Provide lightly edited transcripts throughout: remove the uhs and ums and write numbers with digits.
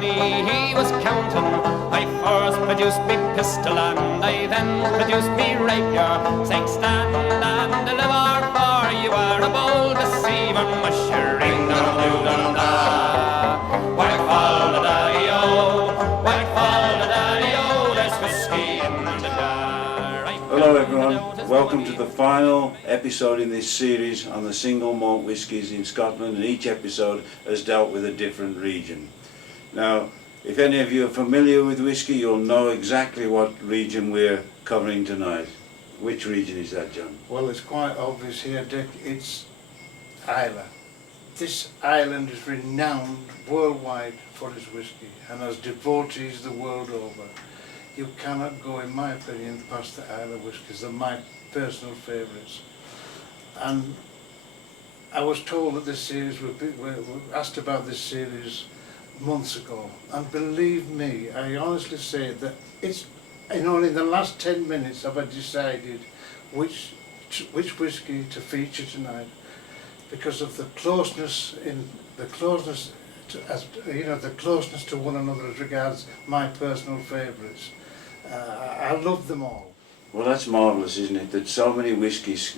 money he was counting. I first produced me pistol and I then produced me rapier, saying stand and deliver, for you are a bold deceiver, mushering whack fall the daddy-o, whack fall the daddy-o, there's whiskey in the jar. Hello everyone, welcome to the final episode in this series on the single malt whiskies in Scotland, and each episode has dealt with a different region. Now, if any of you are familiar with whisky, you'll know exactly what region we're covering tonight. Which region is that, John? Well, it's quite obvious here, Dick. It's Islay. This island is renowned worldwide for its whisky and has devotees the world over. You cannot go, in my opinion, past the Islay whiskies. They're my personal favourites. And I was told that this series we asked about this series months ago, and believe me, I honestly say that it's in only the last 10 minutes have I decided which whisky to feature tonight, because of the closeness to one another as regards my personal favourites. I love them all. Well, that's marvellous, isn't it, that so many whiskies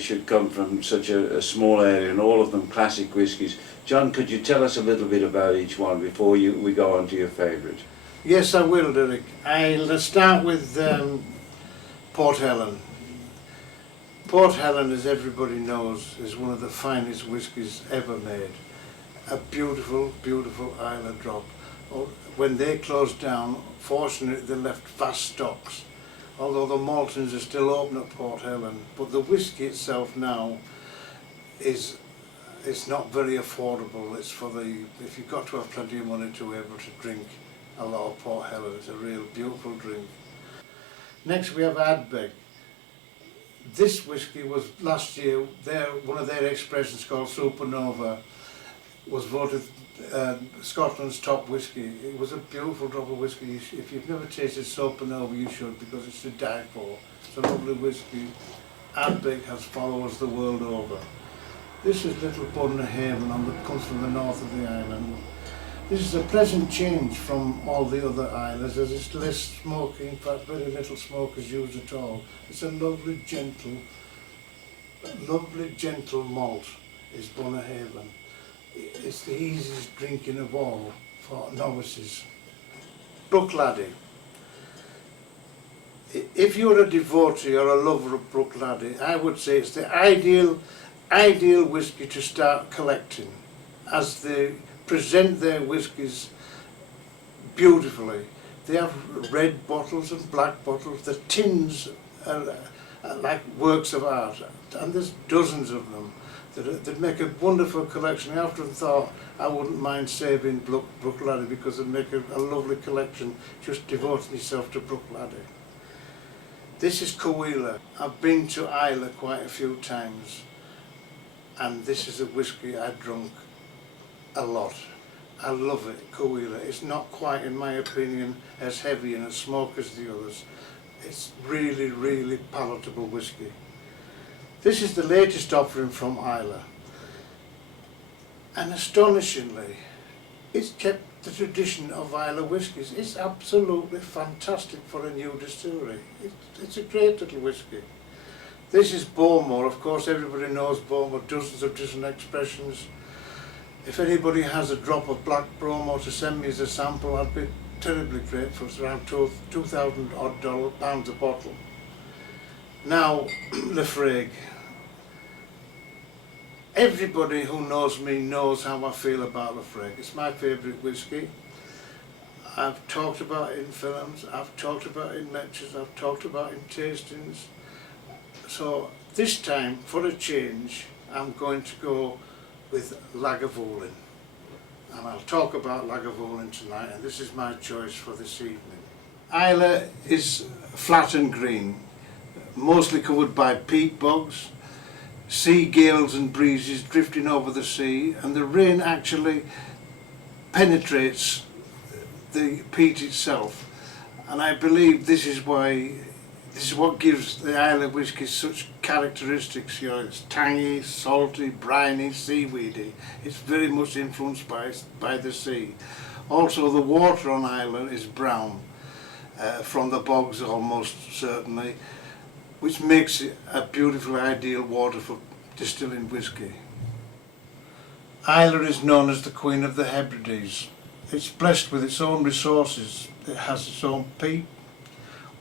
should come from such a small area, and all of them classic whiskies. John, could you tell us a little bit about each one before we go on to your favourite? Yes, I will, Derek. I'll start with Port Helen. Port Helen, as everybody knows, is one of the finest whiskies ever made. A beautiful, beautiful Islay drop. When they closed down, fortunately they left vast stocks, although the maltings are still open at Port Helen. But the whisky itself now it's not very affordable. It's for if you've got to have plenty of money to be able to drink a lot of Port Helen. It's a real beautiful drink. Next we have Ardbeg. This whisky was last year, one of their expressions called Supernova was voted Scotland's top whisky. It was a beautiful drop of whisky. If you've never tasted Supernova, you should, because it's to die for. It's a lovely whisky. Ardbeg has followers the world over. This is Little Bunnahaven, comes from the north of the island. This is a pleasant change from all the other islands, as it's less smoky. In fact, very little smoke is used at all. It's a lovely, gentle malt, is Bunnahaven. It's the easiest drinking of all for novices. Bruichladdich. If you're a devotee or a lover of Bruichladdich, I would say it's the ideal whisky to start collecting, as they present their whiskies beautifully. They have red bottles and black bottles. The tins are like works of art, and there's dozens of them that make a wonderful collection. I often thought I wouldn't mind saving Bruichladdich because they make a lovely collection, just devoting yourself to Bruichladdich. This is Cahuilla. I've been to Islay quite a few times, and this is a whisky I drunk a lot. I love it, Cahuilla. It's not quite, in my opinion, as heavy and as smoke as the others. It's really, really palatable whisky. This is the latest offering from Islay, and astonishingly, it's kept the tradition of Islay whiskies. It's absolutely fantastic for a new distillery. It's a great little whisky. This is Bowmore. Of course, everybody knows Bowmore, dozens of different expressions. If anybody has a drop of black Bowmore to send me as a sample, I'd be terribly grateful. It's around £2,000 odd a bottle. Now, Laphroaig. Everybody who knows me knows how I feel about Laphroaig. It's my favourite whisky. I've talked about it in films, I've talked about it in lectures, I've talked about it in tastings. So this time, for a change, I'm going to go with Lagavulin. And I'll talk about Lagavulin tonight, and this is my choice for this evening. Islay is flat and green, mostly covered by peat bogs, sea gales and breezes drifting over the sea, and the rain actually penetrates the peat itself. And I believe this is what gives the Islay whisky such characteristics. You know, it's tangy, salty, briny, seaweedy. It's very much influenced by the sea. Also, the water on Islay is brown, from the bogs almost certainly, which makes it a beautiful, ideal water for distilling whisky. Islay is known as the Queen of the Hebrides. It's blessed with its own resources. It has its own peat,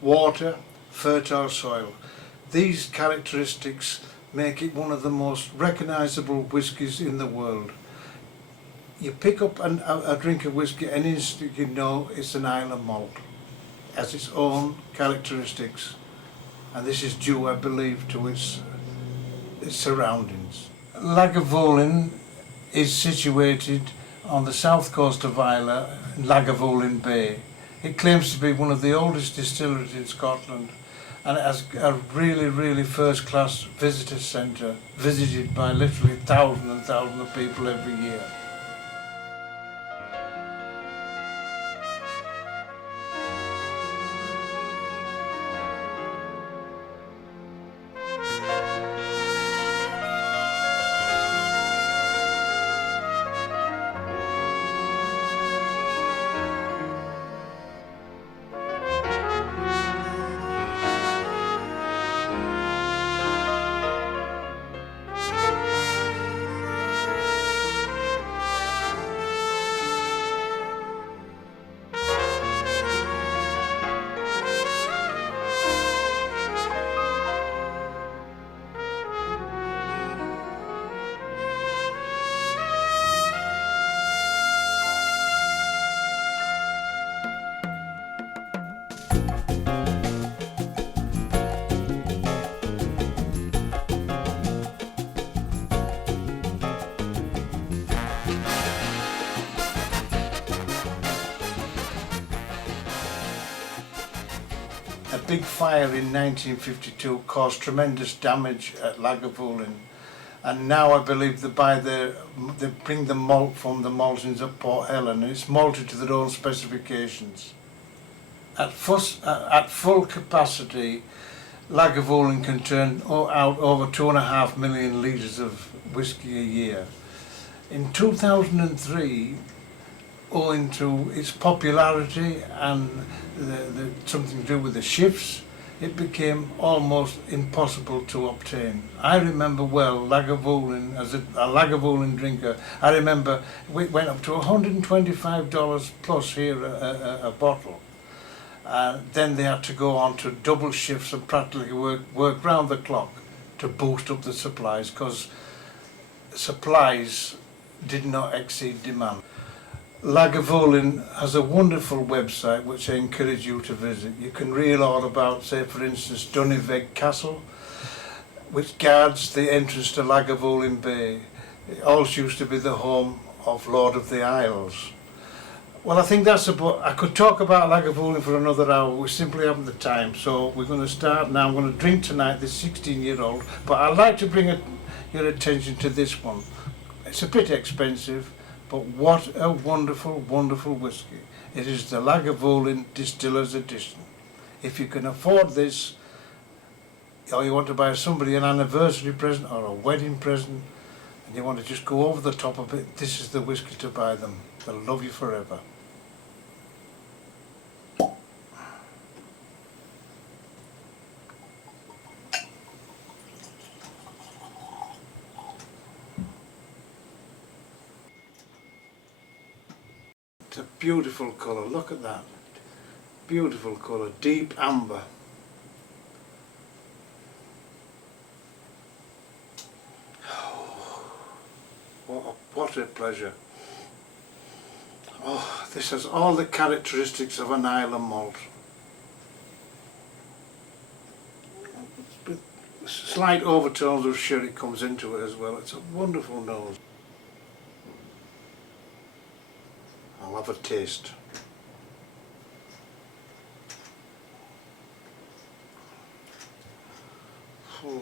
water, fertile soil. These characteristics make it one of the most recognisable whiskies in the world. You pick up a drink of whisky and instantly you know it's an Islay malt. It has its own characteristics, and this is due, I believe, to its surroundings. Lagavulin is situated on the south coast of Islay, in Lagavulin Bay. It claims to be one of the oldest distilleries in Scotland, and it has a really first-class visitor centre, visited by literally thousands and thousands of people every year. A big fire in 1952 caused tremendous damage at Lagavulin, and now I believe they bring the malt from the maltings at Port Helen, and it's malted to their own specifications. At full capacity, Lagavulin can turn out over 2.5 million litres of whisky a year. In 2003, owing to its popularity and something to do with the shifts, it became almost impossible to obtain. I remember well Lagavulin, as a Lagavulin drinker, I remember it went up to $125 plus here a bottle. Then they had to go on to double shifts and practically work round the clock to boost up the supplies, because supplies did not exceed demand. Lagavulin has a wonderful website which I encourage you to visit. You can read all about, say for instance, Duniveg Castle, which guards the entrance to Lagavulin Bay. It also used to be the home of Lord of the Isles. Well, I think that's about, I could talk about Lagavulin for another hour, we simply haven't the time, so we're going to start now. I'm going to drink tonight this 16-year-old, but I'd like to bring your attention to this one. It's a bit expensive, but what a wonderful, wonderful whisky. It is the Lagavulin Distiller's Edition. If you can afford this, or you want to buy somebody an anniversary present or a wedding present, and you want to just go over the top of it, this is the whisky to buy them. They'll love you forever. It's a beautiful colour, look at that. Beautiful colour, deep amber. What a pleasure. Oh, this has all the characteristics of an Islay malt. Slight overtones of sherry comes into it as well. It's a wonderful nose. I'll have a taste. Ooh.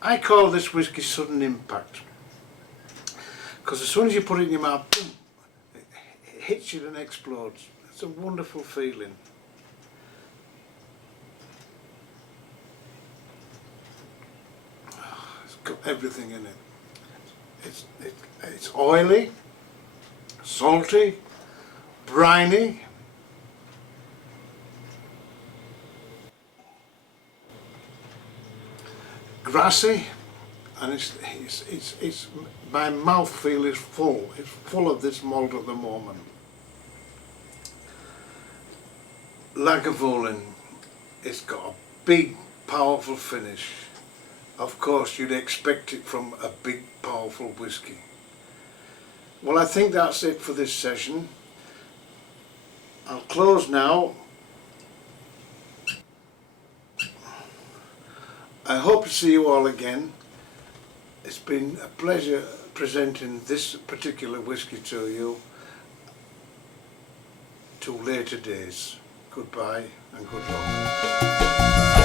I call this whisky sudden impact, because as soon as you put it in your mouth, boom, it hits you and explodes. It's a wonderful feeling. everything in it. It's oily, salty, briny, grassy, and it's my mouthfeel is full. It's full of this malt at the moment. Lagavulin, it's got a big, powerful finish. Of course, you'd expect it from a big, powerful whisky. Well, I think that's it for this session. I'll close now. I hope to see you all again. It's been a pleasure presenting this particular whisky to you till later days. Goodbye and good luck.